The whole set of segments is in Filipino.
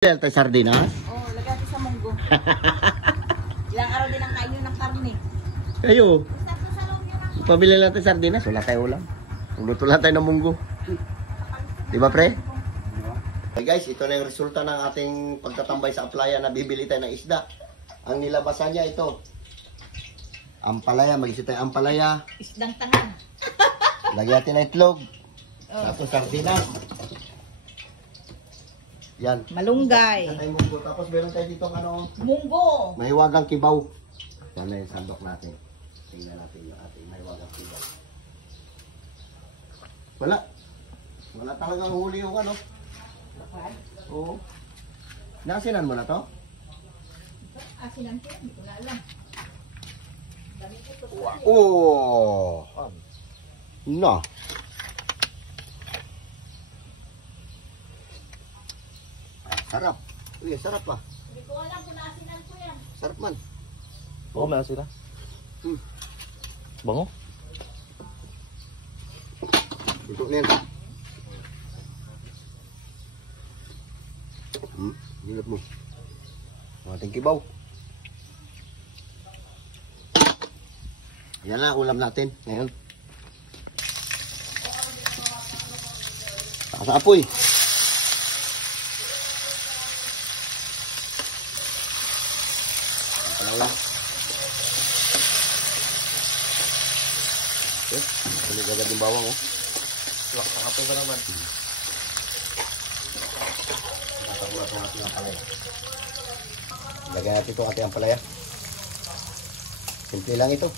Tayo sardinas? Oo, lagyan natin sa munggo. Ilang araw din ang kain nyo ng karne. Kayo, Sakto sa loob nyo ng... pabili natin sardinas. Wala tayo ulam. Luto lang tayo ng munggo. Di ba, pre? Okay guys, ito na yung resulta ng ating pagtatambay sa playa na bibili tayo ng isda. Ang nilabasan niya ito. Ampalaya, mag-isip tayo ampalaya. Isdang tangan. Lagyan natin ng itlog. Tapos sardinas. Yan. Malunggay. Tayo munggo. Tapos meron tayo dito ano, Munggo. mahiwagang kibaw. Yan na yung sandok natin. Tingnan natin yung ating mahiwagang kibaw. Wala. Wala talagang huli yung ano. Oo. Nasinan mo na to? Asinan ko, hindi ko na alam. Oh. No. Sarap. Uy, sarap pa. Hindi ko alam kung naasinan ko yan. Sarap man. Oo, meron sila. Bango. Ito na yan. Hilap mo. Ating kibaw. Yan na, ulam natin. Ngayon. Sa apoy. Palaw. Okay. Ini gagad yung bawang, oh. Wala ka kapoy ba naman? Matapos natin ating ampalaya. Lagyan natin ito ating ampalaya. Simple lang ito.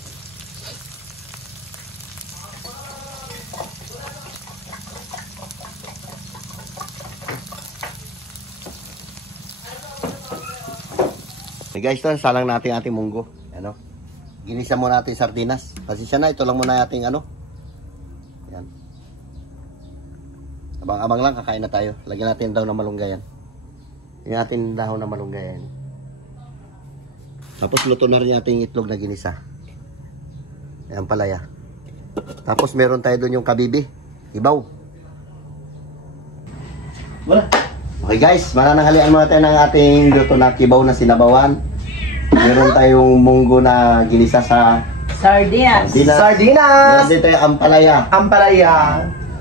Okay guys, ito salang natin ating munggo. Ano? Ginisa muna natin sardinas. Pasensya na, ito lang muna ating ano. Yan. Abang-abang lang, kakain na tayo. Lagyan natin daw ng malunggayan. Lagyan natin dahon ng malunggayan. Tapos luto na rin ating itlog na ginisa. Ayan palaya. Tapos meron tayo doon yung kabibi. Ibaw. Wala. Okay guys, manananghalian muna tayo ng ating luto na kibaw na sinabawan. Meron tayong munggo na ginisa sa Sardinas. Meron din tayo ampalaya. Ampalaya.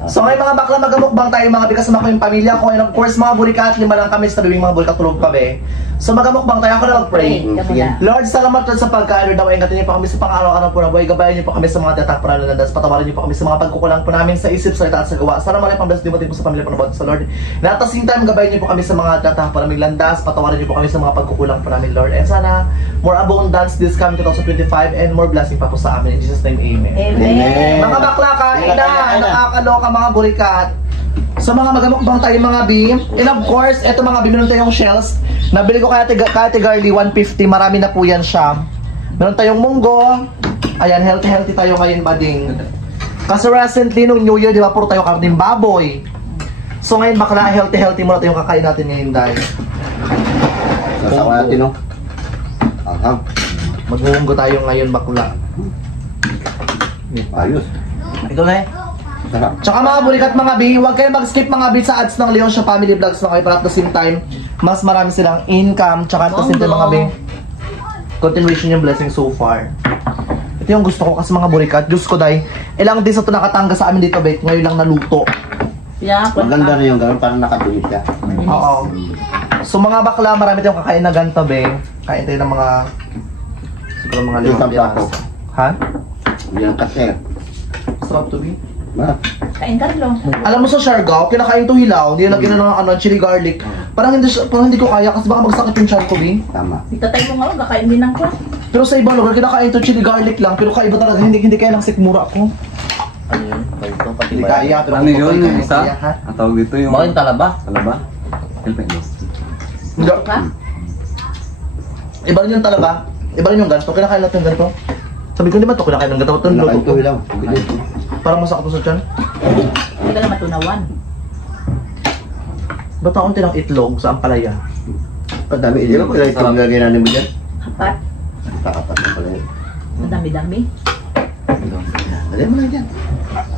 So ngayon mga bakla, magamukbang tayo mga bi, kasama ko yung pamilya ko. And of course mga burikat, lima lang kami sa bibing mga burikat, tulog pa be. So magamukbang tayo, ako na mag-pray. Sige. Lord, salamat Lord sa pagkain, Lord, ingatin niyo po kami sa pang-araw-araw po na buhay. Gabayan niyo po kami sa mga tatak para landas. Patawarin niyo po kami sa mga pagkukulang po namin sa isip, salita at sa gawa. Sana malay pang-bless din po sa pamilya po na bawat sa Lord. And at the same time, gabayan niyo po kami sa mga tatak para naming landas. Patawarin niyo po kami sa mga pagkukulang po namin, Lord. And sana more abundance this coming 2025 and more blessing pa po sa amin. In Jesus' name, amen. Amen. Mga bakla, kain na! Nakakaloka mga burikat. So mga magamukbang tayo mga bi. And of course, eto mga bi, meron tayong shells. Nabili ko kaya Garly 150. Marami na po yan siya. Meron tayong munggo. Ayan, healthy tayo ngayon bading. Kasi recently nung New Year, di ba, puro tayo karning baboy. So ngayon bakla, healthy muna tayong kakain natin ngayon dahil. Sasawa natin, no? Aham. Magmumunggo tayo ngayon bakla. Ayos. Ito na eh. Sarap. Tsaka mga burikat mga bi, huwag kayo mag-skip mga bi sa ads ng Leon Siya Family Vlogs na kayo para at the same time, mas marami silang income, tsaka at the same time mga bi, continuation yung blessing so far. Ito yung gusto ko kasi mga burikat, Diyos ko day, ilang days na ito nakatangga sa amin dito be, ngayon lang naluto. Yeah, Maganda rin yung gano'n, parang nakatulit ka. Oo. So mga bakla, marami tayong kakain na ganito be, kain tayo ng mga, siguro mga Yung 5 tampako. Ha? Yung kaser. Sarap to be. Ma. kain Carlo. Alam mo sa Siargao, kinakain to hilaw, hindi lagyan na ng ano, chili garlic. Parang hindi ko kaya kasi baka magsakit yung tiyan ko, bi. Tama. Itatay ko nga, kakain din ng kwas. Pero sa ibang lugar, kinakain to chili garlic lang, pero kaiba talaga, hindi kaya ng sikmura ko. Ano yun? Hindi kaya, pero Ano yun? kaya, Isa? kaya, ha? Ang tawag dito yung... Bakit talaba? Talaba? Philippines. Hindi. Pa? Iba rin yung talaba, iba rin yung ganito, kinakain natin yung ganito. Sabi ko, di ba ito kinakain ng ganito? Ito Nakain to luto. hilaw. Parang masakit to sa tiyan. Hindi ka na matunawan. Ba't ako ng itlog sa ampalaya? Padami. Di ba kung ilang itlog lagyan natin mo dyan? Apat. Takapat na pala yun. Madami-dami. Dali mo lang dyan.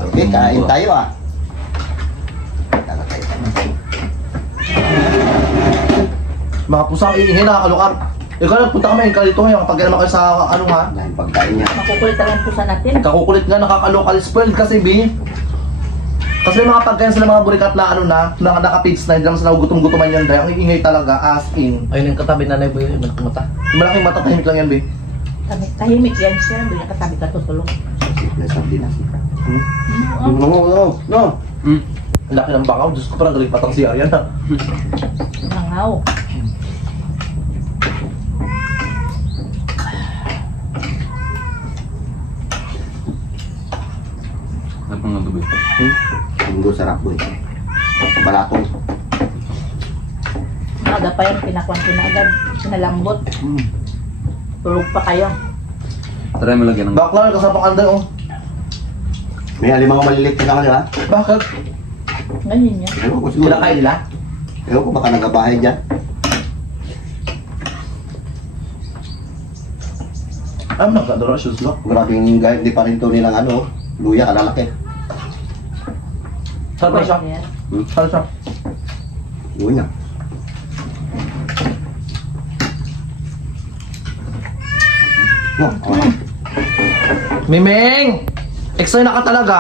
Okay, kain tayo ah. Kain tayo. Mga pusang iingay, nakakalukap. Ikaw lang, punta kami, ikaw dito ngayon. Pag naman kayo sa ano nga. Dahil pagkain niya. Makukulit lang ang pusa natin. Kakukulit nga, nakakalocal spoiled kasi, B. Kasi may mga pagkain sila mga burikat na ano na naka-page na, hindi lang sila gutom-gutoman yan, dahil ang iingay talaga, as in. Ayun yung katabi na boy, yung mata. Yung malaking mata, tahimik lang yan, B. Tahimik yan siya. Hindi nakatabi ka tutulog. Sabi na siya. Hmm? No. Ang laki ng bakaw, Diyos ko, parang galing patang siya yan, ha. Nangaw. Ano pang nga boy? Munggo sarap boy. Balatong. Maaga pa yan. Pinakuan ko na agad. Pinalambot. Tulog pa kayo. Try mo lagyan ng... Bakla, kasapang anday, oh. May halimang maliliit ka naman, di ba? Bakit? Ganyan yan. Ewan ko siguro. Kinakain nila? Ewan ko, baka nagabahay dyan. Ano, nagkadura, shoes lock. Grabing gayet, di pa rin ito nilang ano, luya, kalalaki. Saan ba siya? Yan. Saan siya? Yun na. Oh. Mimeng! Exoy na ka talaga.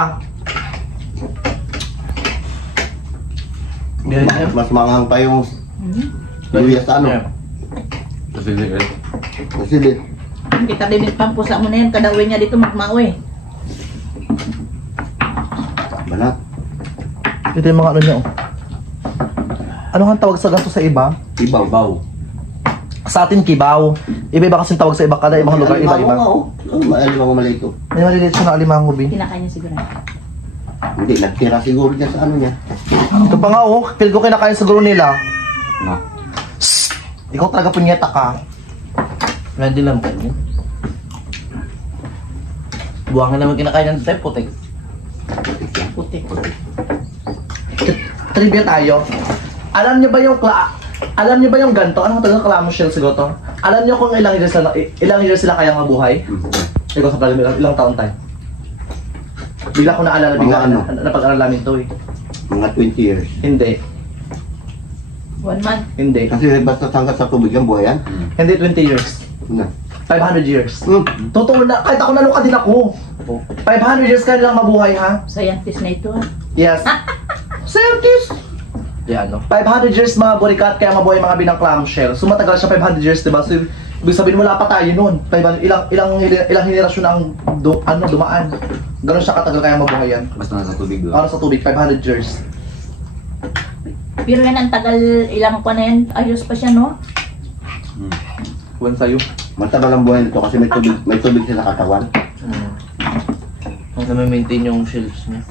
Mas manghang pa yung Hmm? luya sa ano. Kasi di Kasi di. Kita din pang pusa mo na yan. Kada uwi niya dito magmaoy. Balat. Ito yung mga ano niya, oh. Ano ang tawag sa ganito sa iba? Ibaw. Baw. Sa atin, kibaw. Iba-iba kasing tawag sa iba. Kada ibang lugar, iba-iba. Alimango malito. May maliliit siya na alimango, B. Kinakain niya siguro. Hindi, nagtira siguro dyan sa ano niya. Ito pa nga, oh. Feel ko kinakain siguro nila. No. Ikaw talaga punyeta ka. Hindi lang ganyan. Buwangan naman kinakain ng tayo, putik. Putik. Trivia tayo. Alam niyo ba yung ganto? Ano ang tagal kalamo shell siguro to? Alam niyo kung ilang years sila kaya mabuhay? Ikaw sa pala, ilang taon tayo? Bigla ko naalala, Mga ano? napag-aralamin to eh. Mga 20 years. Hindi. 1 month. Hindi. Kasi basta sangkat sa tubig yan, buhay yan. Hindi 20 years. Na. 500 years. Hmm. Totoo na, kahit ako naluka din ako. 500 years ka nilang mabuhay, ha? Scientist na ito. Yes. Scientist! Di ano. 500 years mga burikat, kaya mabuhay mga binang clamshell. So matagal siya 500 years, diba? So, ibig sabihin wala pa tayo noon. Ilang henerasyon ang dumaan. Ganon siya katagal kaya mabuhay yan. Basta nasa tubig doon. Para sa tubig, 500 years. Pero yan ang tagal, ilang pa na yan. Ayos pa siya, no? Kuwan sa'yo. Matagal ang buhay nito kasi may tubig sa katawan. Ang na-maintain yung shells niya.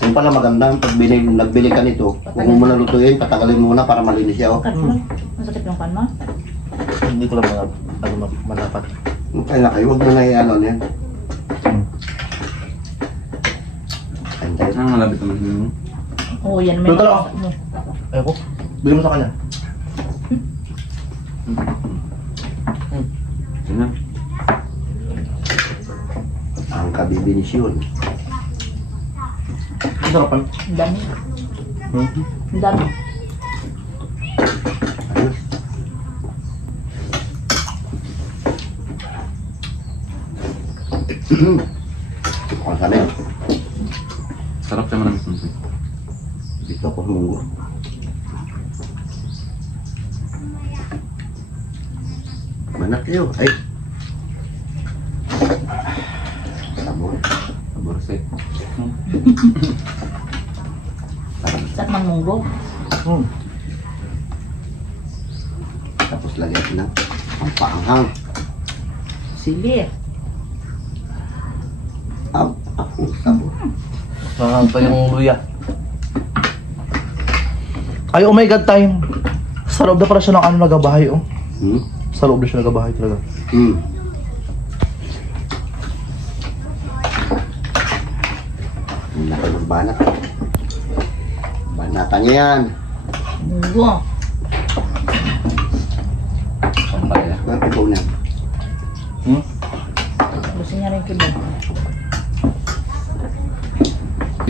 Yung pala maganda, pag nagbili ka nito, kung mo muna lutuin, patagalin muna para malinis siya. Oh. Kat mo. Masakit yung pan mo? Hindi ko lang malapat. Kaya na kayo, huwag mo na i-ano yan. Ang malapit naman yun. Oo, yan. May Luto lang. Ayaw ko. Bigyan mo sa kanya. Yun na. Ang kabibinisyon. Ang sarapan. Ang dami. Ang dami. Kung sana yun, Sarap siya manamis nun. dito ako munggo. Manak kayo. Ay. Sabon. Borse. Sat mang munggo. Tapos lagyan ng ang paanghang. Sili. Ako, sabon. Mahal pa yung luya. Ay, oh my God, time. Sa loob na pala siya ng ano nagabahay, oh. Sa loob na siya nagabahay talaga. Banat. Banatan niya yan. Munggo. Pampaya. Bakit ikaw na? Gusto niya rin kibig.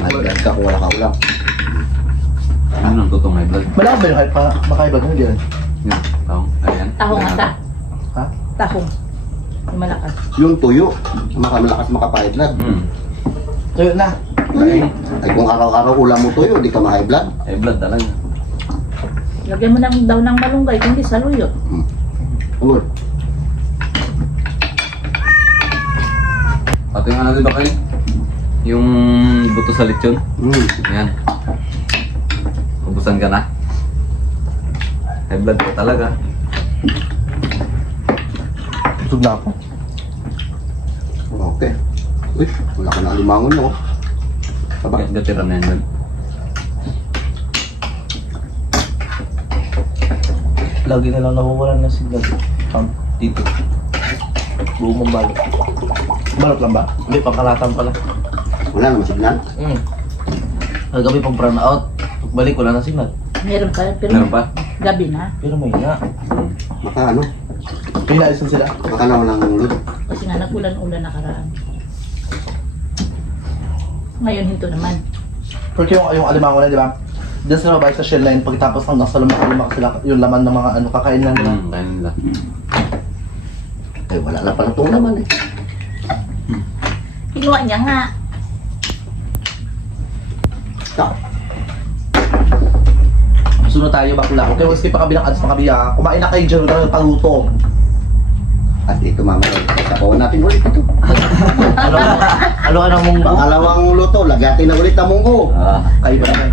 Alagad ka kung wala ka ulam. Ano nang tutong high blood? Malakas ba yung kahit pa makaiba mo yun? Yun, taong. Ayan. Tahong ata. Ha? Tahong. Yung malakas. Yung tuyo, malakas makapahid blood. Tuyo na. Ay kung araw-araw ulam mo tuyo, di ka ma-high blood. High blood talaga. Lagyan mo daw ng malunggay, kundi saluyot. Good. Pati nga natin ba kayo? Yung buto sa lechon. Ayan. Ubusan ka na. High blood ka talaga. Busog na ako. Okay. Uy, wala ka na alimangon no. Taba. Gatira na yan. Lagi na lang nakukulan ng signal. Dito. Buong balot. Balot lang ba? Hindi, pangkalatan pala. Wala naman signal. Kagabi pag brown out, balik wala na signal. Meron pa, pero Meron pa? gabi na. Pero may na. Maka ano, Pinalisan sila. maka na walang load. Kasi nga nag-ulan-ulan nakaraan. Ngayon hinto naman. Porque yung alimango na, di ba? Diyan sila mabalik sa shell line, pagkatapos hanggang sa lumak sila yung laman ng mga ano, kakain lang nila. Kaya nila. Ay wala na pala itong laman eh. Kinuha niya nga. Ah, Sunod tayo bakla. Okay, skip pa kabilang ads pa kabiya. Kumain na kayo dyan, wala kang paluto. at ito mamaya, sabawan natin ulit ito. Ano ka na mong Pangalawang luto, lagatin na ulit ang munggo. Ah. Kayo ba naman?